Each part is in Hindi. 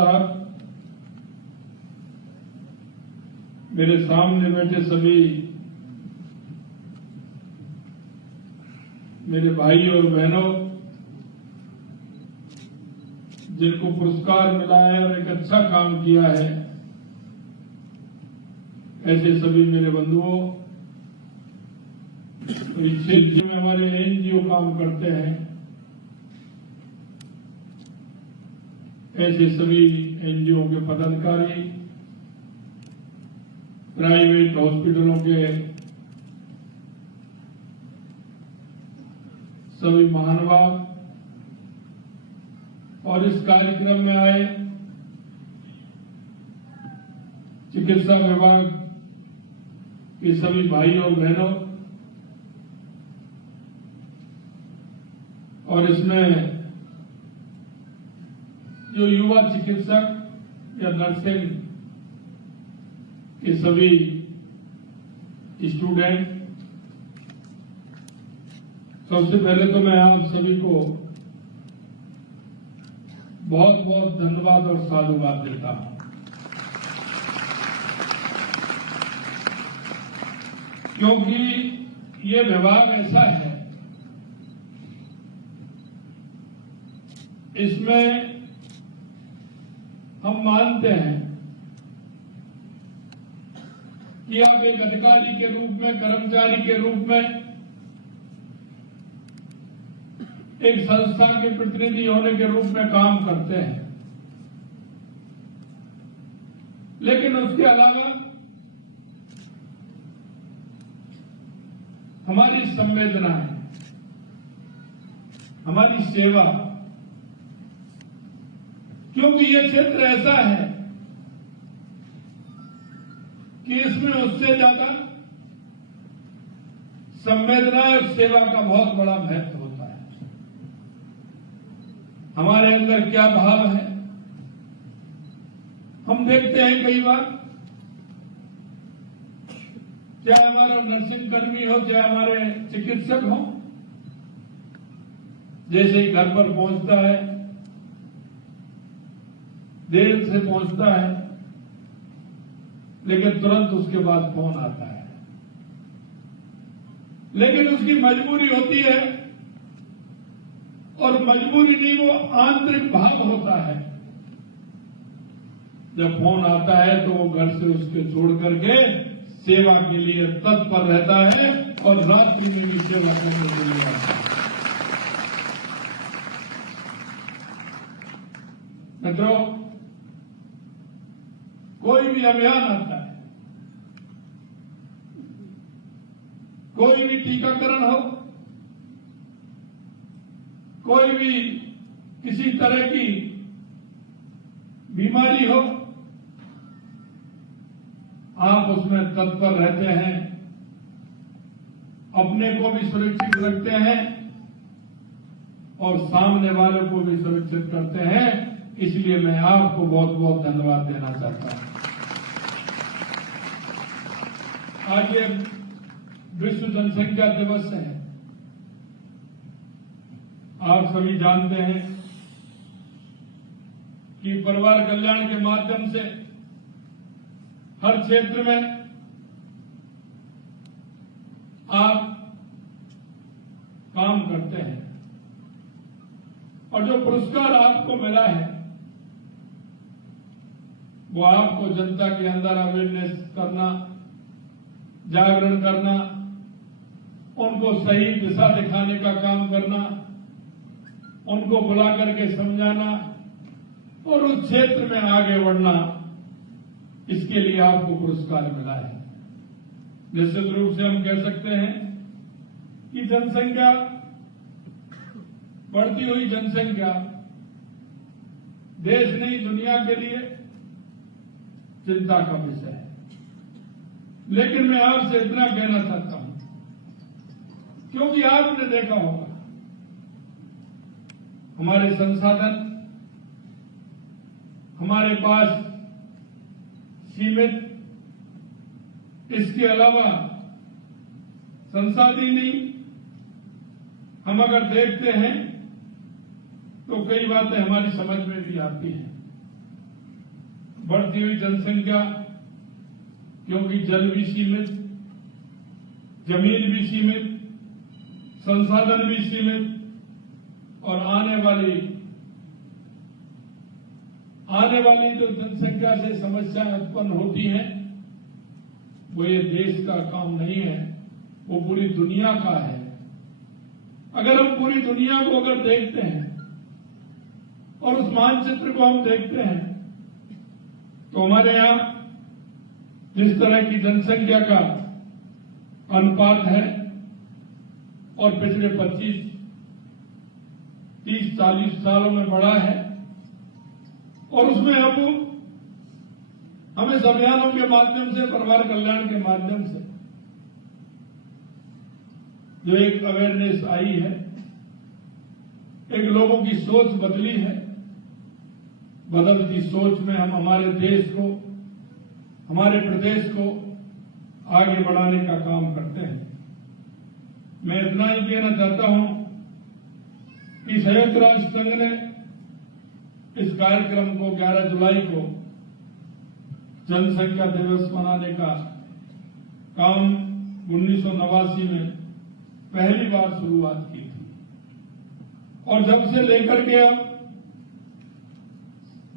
साहब, मेरे सामने बैठे सभी मेरे भाई और बहनों, जिनको पुरस्कार मिला है और एक अच्छा काम किया है, ऐसे सभी मेरे बंधुओं, इस क्षेत्र में हमारे एनजीओ काम करते हैं, ऐसे सभी एनजीओ के पदाधिकारी, प्राइवेट हॉस्पिटलों के सभी महानुभाव और इस कार्यक्रम में आए चिकित्सा विभाग के सभी भाई और बहनों, और इसमें जो युवा चिकित्सक या नर्सिंग के सभी स्टूडेंट, सबसे पहले तो मैं आप सभी को बहुत बहुत धन्यवाद और साधुवाद देता हूं, क्योंकि ये विभाग ऐसा है, इसमें हम मानते हैं कि आप एक अधिकारी के रूप में, कर्मचारी के रूप में, एक संस्था के प्रतिनिधि होने के रूप में काम करते हैं, लेकिन उसके अलावा हमारी संवेदनाएं, हमारी सेवा, क्योंकि ये क्षेत्र ऐसा है कि इसमें उससे ज्यादा संवेदना और सेवा का बहुत बड़ा महत्व होता है। हमारे अंदर क्या भाव है, हम देखते हैं कई बार, चाहे हमारा नर्सिंग कर्मी हो, चाहे हमारे चिकित्सक हो, जैसे ही घर पर पहुंचता है, देर से पहुंचता है, लेकिन तुरंत उसके बाद फोन आता है, लेकिन उसकी मजबूरी होती है, और मजबूरी नहीं, वो आंतरिक भाव होता है। जब फोन आता है तो वो घर से उसके छोड़ करके सेवा के लिए तत्पर रहता है, और रात्रि में भी सेवा करने के लिए आता है। मित्रों, कोई भी अभियान आता है, कोई भी टीकाकरण हो, कोई भी किसी तरह की बीमारी हो, आप उसमें तत्पर रहते हैं, अपने को भी सुरक्षित रखते हैं और सामने वाले को भी सुरक्षित करते हैं। इसलिए मैं आपको बहुत बहुत धन्यवाद देना चाहता हूं। आज ये विश्व जनसंख्या दिवस है। आप सभी जानते हैं कि परिवार कल्याण के माध्यम से हर क्षेत्र में आप काम करते हैं, और जो पुरस्कार आपको मिला है वो आपको जनता के अंदर अवेयरनेस करना, जागरण करना, उनको सही दिशा दिखाने का काम करना, उनको बुला करके समझाना और उस क्षेत्र में आगे बढ़ना, इसके लिए आपको पुरस्कार मिला है। निश्चित रूप से हम कह सकते हैं कि जनसंख्या, बढ़ती हुई जनसंख्या देश नहीं दुनिया के लिए चिंता का विषय है। लेकिन मैं आपसे इतना कहना चाहता हूं, क्योंकि आपने देखा होगा हमारे संसाधन हमारे पास सीमित, इसके अलावा संसाधन नहीं। हम अगर देखते हैं तो कई बातें हमारी समझ में भी आती हैं, बढ़ती हुई जनसंख्या, क्योंकि जल भी सीमित, जमीन भी सीमित, संसाधन भी सीमित, और आने वाली जो जनसंख्या से समस्याएं उत्पन्न होती हैं, वो ये देश का काम नहीं है, वो पूरी दुनिया का है। अगर हम पूरी दुनिया को अगर देखते हैं और उस मानचित्र को हम देखते हैं, तो हमारे यहां जिस तरह की जनसंख्या का अनुपात है और पिछले 25, 30, 40 सालों में बढ़ा है, और उसमें अब हमें इस अभियानों के माध्यम से, परिवार कल्याण के माध्यम से जो एक अवेयरनेस आई है, एक लोगों की सोच बदली है, बदलती सोच में हम हमारे देश को, हमारे प्रदेश को आगे बढ़ाने का काम करते हैं। मैं इतना ही कहना चाहता हूं कि संयुक्त राष्ट्र संघ ने इस कार्यक्रम को 11 जुलाई को जनसंख्या दिवस मनाने का काम 1989 में पहली बार शुरुआत की थी, और जब से लेकर के अब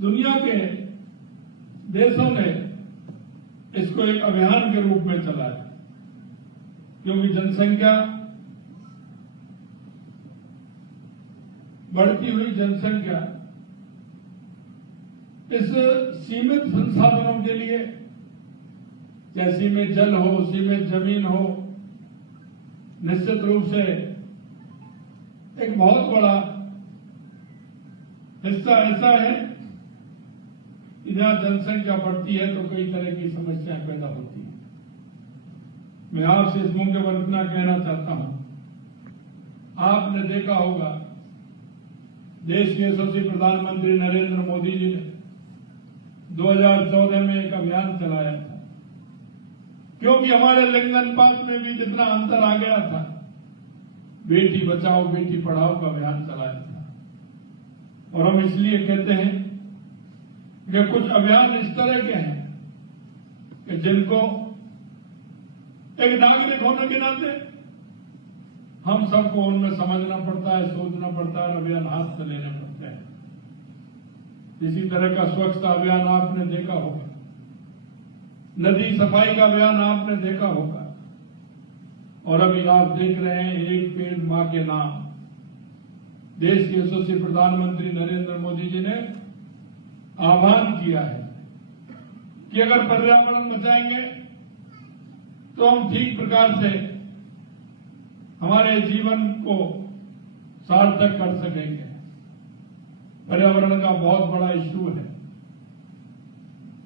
दुनिया के देशों ने इसको एक अभियान के रूप में चलाया, क्योंकि जनसंख्या, बढ़ती हुई जनसंख्या इस सीमित संसाधनों के लिए, चाहे सीमित जल हो, सीमित जमीन हो, निश्चित रूप से एक बहुत बड़ा हिस्सा ऐसा है कि जहां जनसंख्या बढ़ती है तो कई तरह की समस्याएं पैदा होती हैं। मैं आपसे इस मौके पर इतना कहना चाहता हूं, आपने देखा होगा देश के यशस्वी प्रधानमंत्री नरेंद्र मोदी जी ने 2014 में एक अभियान चलाया था, क्योंकि हमारे लिंग अनुपात में भी जितना अंतर आ गया था, बेटी बचाओ बेटी पढ़ाओ का अभियान चलाया था। और हम इसलिए कहते हैं कि कुछ अभियान इस तरह के हैं कि जिनको एक नागरिक होने के नाते हम सबको उनमें समझना पड़ता है, सोचना पड़ता है और अभियान हाथ से लेने पड़ते हैं। इसी तरह का स्वच्छता अभियान आपने देखा होगा, नदी सफाई का अभियान आपने देखा होगा, और अभी आप देख रहे हैं एक पेड़ मां के नाम। देश के यशस्वी प्रधानमंत्री नरेंद्र मोदी जी ने आह्वान किया है कि अगर पर्यावरण बचाएंगे तो हम ठीक प्रकार से हमारे जीवन को सार्थक कर सकेंगे। पर्यावरण का बहुत बड़ा इश्यू है।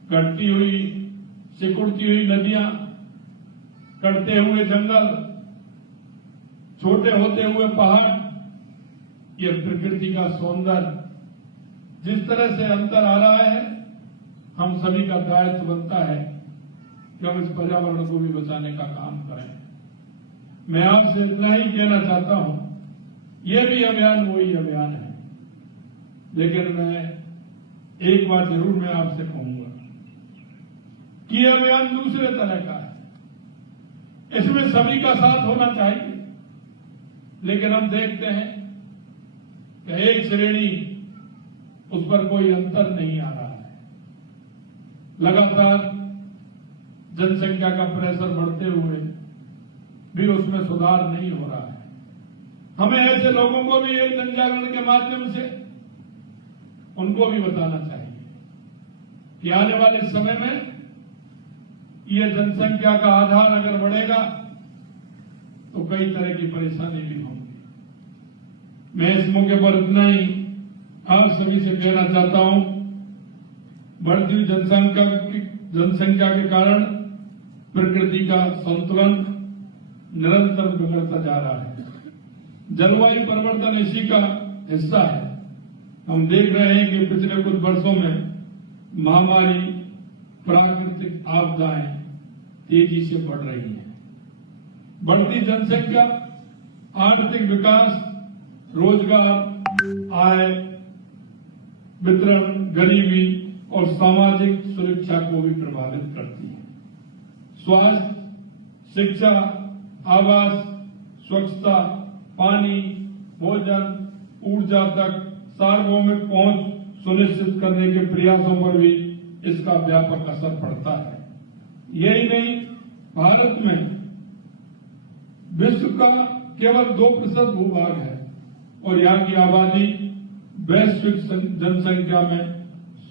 कटती हुई, सिकुड़ती हुई नदियां, कटते हुए जंगल, छोटे होते हुए पहाड़, ये प्रकृति का सौंदर्य जिस तरह से अंतर आ रहा है, हम सभी का दायित्व बनता है कि हम इस पर्यावरण को भी बचाने का काम करें। मैं आपसे इतना ही कहना चाहता हूं, यह भी अभियान वही अभियान है, लेकिन मैं एक बात जरूर मैं आपसे कहूंगा कि यह अभियान दूसरे तरह का है। इसमें सभी का साथ होना चाहिए, लेकिन हम देखते हैं कि एक श्रेणी, उस पर कोई अंतर नहीं आ रहा है। लगातार जनसंख्या का प्रेशर बढ़ते हुए भी उसमें सुधार नहीं हो रहा है। हमें ऐसे लोगों को भी एक जनजागरण के माध्यम से उनको भी बताना चाहिए कि आने वाले समय में यह जनसंख्या का आधार अगर बढ़ेगा तो कई तरह की परेशानी भी होंगी। मैं इस मौके पर इतना ही आप सभी से कहना चाहता हूं, बढ़ती हुई जनसंख्या के कारण प्रकृति का संतुलन निरंतर बिगड़ता जा रहा है। जलवायु परिवर्तन इसी का हिस्सा है। हम देख रहे हैं कि पिछले कुछ वर्षों में महामारी, प्राकृतिक आपदाएं तेजी से बढ़ रही हैं। बढ़ती जनसंख्या, आर्थिक विकास, रोजगार, आय, वितरण, गरीबी और सामाजिक सुरक्षा को भी प्रभावित करती है। स्वास्थ्य, शिक्षा, आवास, स्वच्छता, पानी, भोजन, ऊर्जा तक सार्वभौमिक पहुंच सुनिश्चित करने के प्रयासों पर भी इसका व्यापक असर पड़ता है। यही नहीं, भारत में विश्व का केवल 2% भूभाग है और यहाँ की आबादी वैश्विक जनसंख्या में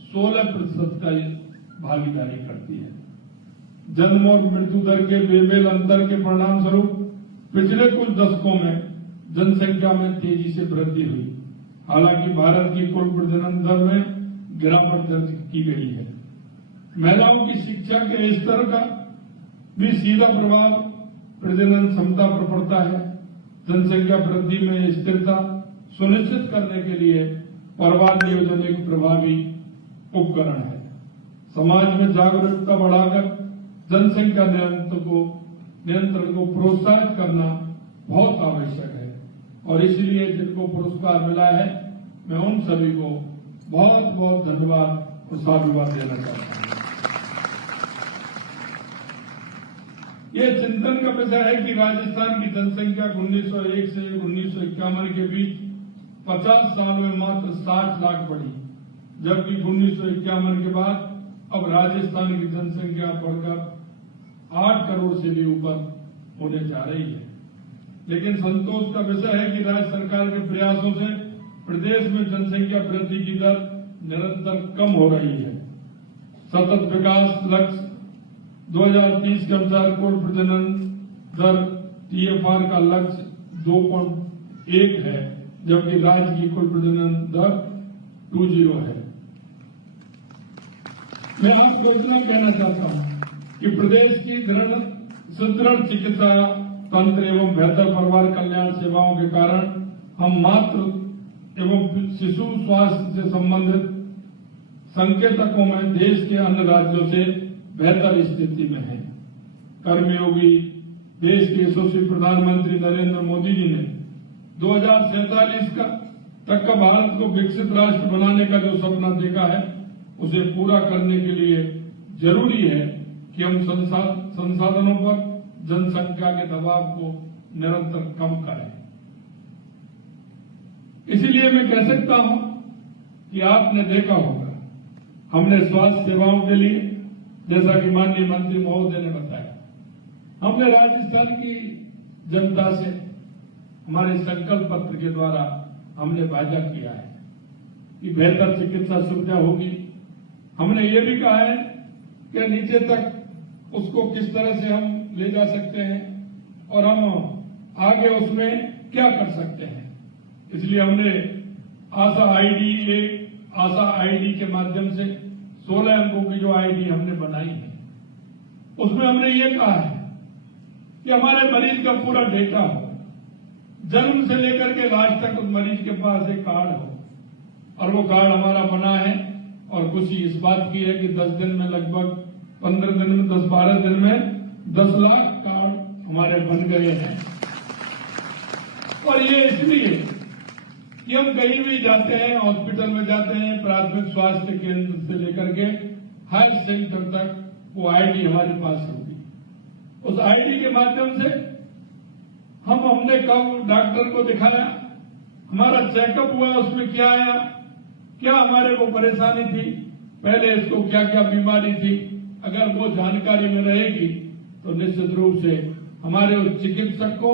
16% का भागीदारी करती है। जन्म और मृत्यु दर के बेमेल अंतर के परिणाम स्वरूप पिछले कुछ दशकों में जनसंख्या में तेजी से वृद्धि हुई। हालांकि भारत की कुल प्रजनन दर में गिरावट दर्ज की गई है। महिलाओं की शिक्षा के स्तर का भी सीधा प्रभाव प्रजनन क्षमता पर पड़ता है। जनसंख्या वृद्धि में स्थिरता सुनिश्चित करने के लिए परिवार नियोजन एक प्रभावी उपकरण है। समाज में जागरूकता बढ़ाकर जनसंख्या नियंत्रण को प्रोत्साहित करना बहुत आवश्यक है और इसलिए जिनको पुरस्कार मिला है, मैं उन सभी को बहुत बहुत धन्यवाद और साधुवाद देना चाहता हूं। यह चिंतन का विषय है कि राजस्थान की जनसंख्या 1901 से 1951 के बीच 50 साल में मात्र 60 लाख बढ़ी, जबकि 1951 के बाद अब राजस्थान की जनसंख्या बढ़कर 8 करोड़ से भी ऊपर होने जा रही है। लेकिन संतोष का विषय है कि राज्य सरकार के प्रयासों से प्रदेश में जनसंख्या वृद्धि की दर निरंतर कम हो रही है। सतत विकास लक्ष्य 2030 के अनुसार कुल प्रजनन दर TFR का लक्ष्य 2.1 है, जबकि राज्य की कुल प्रजनन दर 2.0 है। मैं आपको इतना कहना चाहता हूं कि प्रदेश की सुदृढ़ चिकित्सा तंत्र एवं बेहतर परिवार कल्याण सेवाओं के कारण हम मातृ एवं शिशु स्वास्थ्य से संबंधित संकेतकों में देश के अन्य राज्यों से बेहतर स्थिति में है। कर्मयोगी देश के यशस्वी प्रधानमंत्री नरेंद्र मोदी जी ने 2047 तक का भारत को विकसित राष्ट्र बनाने का जो सपना देखा है, उसे पूरा करने के लिए जरूरी है कि हम संसाधनों पर जनसंख्या के दबाव को निरंतर कम करें। इसीलिए मैं कह सकता हूं कि आपने देखा होगा, हमने स्वास्थ्य सेवाओं के लिए, जैसा कि माननीय मंत्री महोदय ने बताया, हमने राजस्थान की जनता से हमारे संकल्प पत्र के द्वारा हमने वादा किया है कि बेहतर चिकित्सा सुविधा होगी। हमने ये भी कहा है कि नीचे तक उसको किस तरह से हम ले जा सकते हैं और हम आगे उसमें क्या कर सकते हैं। इसलिए हमने आशा आईडी के माध्यम से 16 अंकों की जो आईडी हमने बनाई है, उसमें हमने ये कहा है कि हमारे मरीज का पूरा डेटा हो, जन्म से लेकर के लास्ट तक उस मरीज के पास एक कार्ड हो, और वो कार्ड हमारा बना है। और खुशी इस बात की है कि 10 दिन में, लगभग 15 दिन में, 10-12 दिन में 10 लाख कार्ड हमारे बन गए हैं। और ये इसलिए कि हम कहीं भी जाते हैं, हॉस्पिटल में जाते हैं, प्राथमिक स्वास्थ्य केंद्र से लेकर के हेल्थ सेंटर तक, वो आईडी हमारे पास होगी। उस आईडी के माध्यम से हमने कब डॉक्टर को दिखाया, हमारा चेकअप हुआ, उसमें क्या आया, क्या हमारे को परेशानी थी, पहले इसको क्या क्या बीमारी थी, अगर वो जानकारी में रहेगी तो निश्चित रूप से हमारे उस चिकित्सक को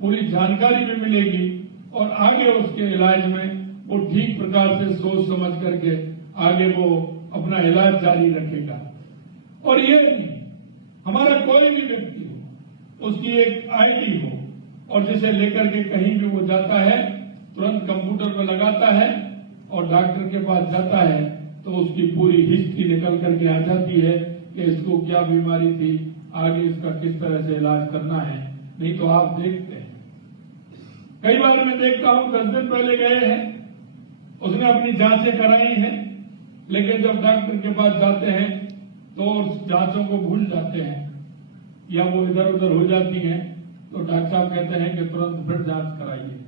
पूरी जानकारी भी मिलेगी और आगे उसके इलाज में वो ठीक प्रकार से सोच समझ करके आगे वो अपना इलाज जारी रखेगा। और ये नहीं, हमारा कोई भी व्यक्ति हो, उसकी एक आईडी हो और जिसे लेकर के कहीं भी वो जाता है, तुरंत कंप्यूटर पर लगाता है और डॉक्टर के पास जाता है तो उसकी पूरी हिस्ट्री निकल करके आ जाती है कि इसको क्या बीमारी थी, आगे इसका किस तरह से इलाज करना है। नहीं तो आप देखते हैं, कई बार मैं देखता हूं 10 दिन पहले गए हैं, उसने अपनी जांचें कराई हैं, लेकिन जब डॉक्टर के पास जाते हैं तो जांचों को भूल जाते हैं या वो इधर उधर हो जाती हैं, तो डॉक्टर साहब कहते हैं कि तुरंत फिर जांच कराइए।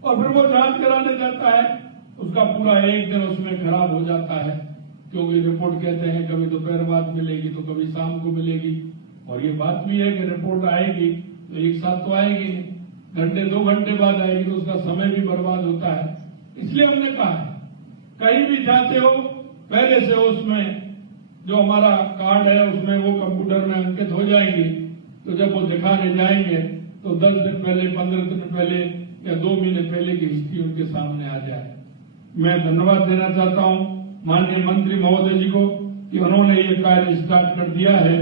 और फिर वो जांच कराने जाता है, उसका पूरा एक दिन उसमें खराब हो जाता है क्योंकि रिपोर्ट कहते हैं कभी दोपहर बाद मिलेगी तो कभी शाम को मिलेगी, और ये बात भी है कि रिपोर्ट आएगी तो एक साथ तो आएगी नहीं, घंटे 2 घंटे बाद आएगी तो उसका समय भी बर्बाद होता है। इसलिए हमने कहा है कहीं भी जाते हो पहले से उसमें जो हमारा कार्ड है उसमें वो कंप्यूटर में अंकित हो जाएंगे, तो जब वो दिखाने जाएंगे तो 10 दिन पहले, 15 दिन पहले या 2 महीने पहले की हिस्ट्री उनके सामने आ जाए। मैं धन्यवाद देना चाहता हूं माननीय मंत्री महोदय जी को कि उन्होंने ये कार्य स्टार्ट कर दिया है,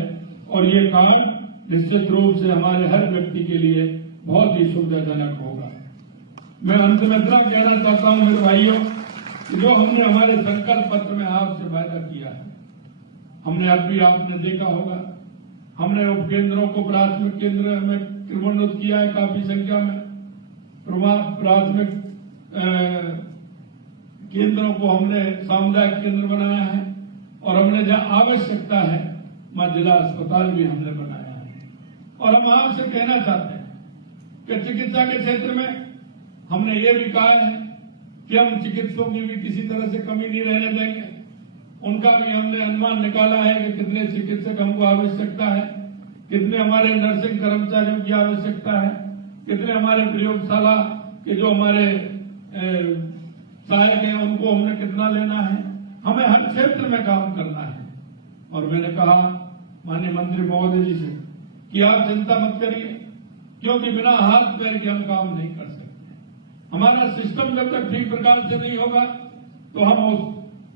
और ये कार्ड निश्चित रूप से हमारे हर व्यक्ति के लिए बहुत ही सुविधाजनक होगा। मैं अंत में इतना कहना चाहता हूं मेरे भाइयों, जो हमने हमारे संकल्प पत्र में आपसे वायदा किया है, हमने अभी आपने देखा होगा, हमने उपकेंद्रों को प्राथमिक केंद्र में क्रियान्वित किया है काफी संख्या में, प्राथमिक केंद्रों को हमने सामुदायिक केंद्र बनाया है, और हमने जहां आवश्यकता है वहां जिला अस्पताल भी हमने बनाया है। और हम आपसे कहना चाहते हैं कि चिकित्सा के क्षेत्र में हमने ये भी कहा है कि हम चिकित्सकों की भी किसी तरह से कमी नहीं रहने देंगे। उनका भी हमने अनुमान निकाला है कि कितने चिकित्सक हमको आवश्यकता है, कितने हमारे नर्सिंग कर्मचारियों की आवश्यकता है, कितने हमारे प्रयोगशाला के जो हमारे सहायक हैं उनको हमने कितना लेना है। हमें हर क्षेत्र में काम करना है। और मैंने कहा माननीय मंत्री महोदय जी से कि आप चिंता मत करिए, क्योंकि बिना हाथ पैर के हम काम नहीं कर सकते। हमारा सिस्टम जब तक ठीक प्रकार से नहीं होगा तो हम उस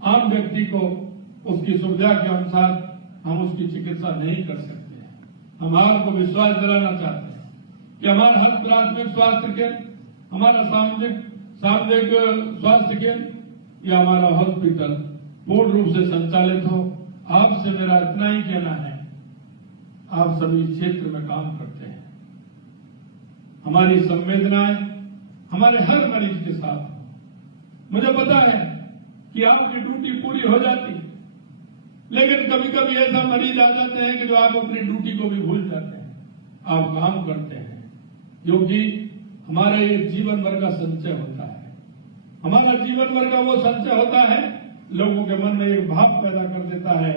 आम व्यक्ति को उसकी सुविधा के अनुसार हम उसकी चिकित्सा नहीं कर सकते हैं। हम आपको विश्वास दिलाना चाहते हैं कि हमारा हर प्राथमिक स्वास्थ्य केंद्र, हमारा सामुदायिक स्वास्थ्य केंद्र या हमारा हॉस्पिटल पूर्ण रूप से संचालित हो। आपसे मेरा इतना ही कहना है, आप सभी क्षेत्र में काम करते हैं, हमारी संवेदनाएं हमारे हर मरीज के साथ हो। मुझे पता है कि आपकी ड्यूटी पूरी हो जाती है, लेकिन कभी कभी ऐसा मरीज आ जाते हैं कि जो आप अपनी ड्यूटी को भी भूल जाते हैं। आप काम करते हैं, क्योंकि हमारा ये जीवन भर का संचय होता है। हमारा जीवन भर का वो संचय होता है, लोगों के मन में एक भाव पैदा कर देता है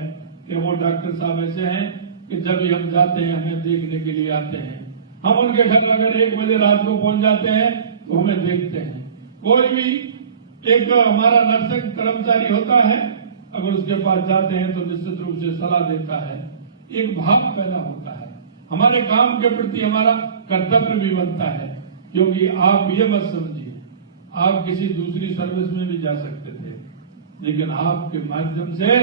कि वो डॉक्टर साहब ऐसे हैं कि जब भी हम जाते हैं हमें देखने के लिए आते हैं। हम उनके घर अगर 1 बजे रात को पहुंच जाते हैं तो हमें देखते हैं। कोई भी एक हमारा नर्सिंग कर्मचारी होता है, अगर उसके पास जाते हैं तो निश्चित रूप से सलाह देता है, एक भाव पैदा होता है। हमारे काम के प्रति हमारा कर्तव्य भी बनता है, क्योंकि आप ये मत समझिए आप किसी दूसरी सर्विस में भी जा सकते थे, लेकिन आपके माध्यम से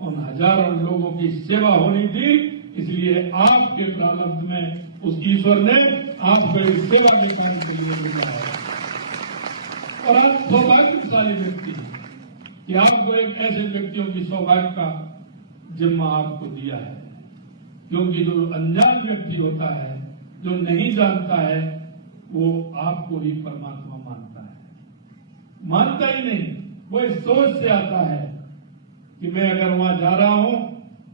उन हजारों लोगों की सेवा होनी थी। इसलिए आपके प्रारब्ध में उस ईश्वर ने आपको एक सेवा के कार्य के लिए भेजा है। और आप सौभाग्यशाली व्यक्ति हैं कि आपको एक ऐसे व्यक्तियों की सौभाग्य का जिम्मा आपको दिया है, क्योंकि जो अनजान व्यक्ति होता है, जो नहीं जानता है, वो आपको ही परमात्मा मानता है। मानता ही नहीं, वो इस सोच से आता है कि मैं अगर वहां जा रहा हूं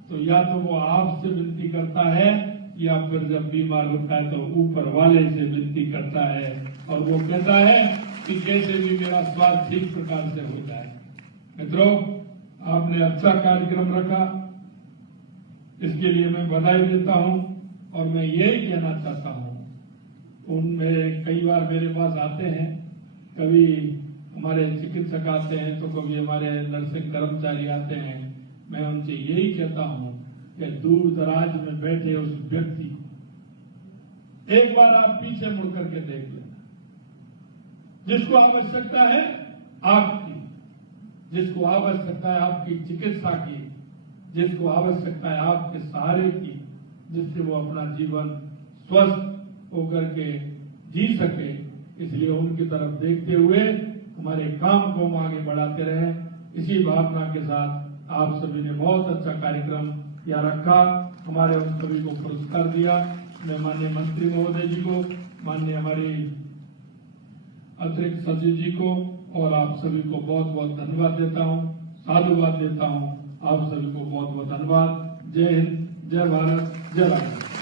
तो या तो वो आपसे विनती करता है, या फिर जब बीमार होता है तो ऊपर वाले से विनती करता है, और वो कहता है कि कैसे भी मेरा स्वास्थ्य ठीक प्रकार से हो जाए। मित्रों, आपने अच्छा कार्यक्रम रखा, इसके लिए मैं बधाई देता हूं। और मैं यही कहना चाहता हूं, उनमें कई बार मेरे पास आते हैं, कभी हमारे चिकित्सक आते हैं तो कभी हमारे नर्सिंग कर्मचारी आते हैं। मैं उनसे यही कहता हूं कि दूर दराज में बैठे उस व्यक्ति को एक बार आप पीछे मुड़ करके देख लेना। जिसको आवश्यकता है आपकी, जिसको आवश्यकता है आपकी चिकित्सा की, जिसको आवश्यकता है आपके सहारे की, जिससे वो अपना जीवन स्वस्थ होकर के जी सके, इसलिए उनकी तरफ देखते हुए हमारे काम को हम आगे बढ़ाते रहे। इसी भावना के साथ आप सभी ने बहुत अच्छा कार्यक्रम यहाँ रखा, हमारे उन सभी को पुरस्कार दिया। मैं माननीय मंत्री महोदय जी को, माननीय हमारी अतिरिक्त सचिव जी को और आप सभी को बहुत बहुत धन्यवाद देता हूँ, साधुवाद देता हूँ। आप सभी को बहुत बहुत धन्यवाद। जय हिंद, जय भारत, जय भारत।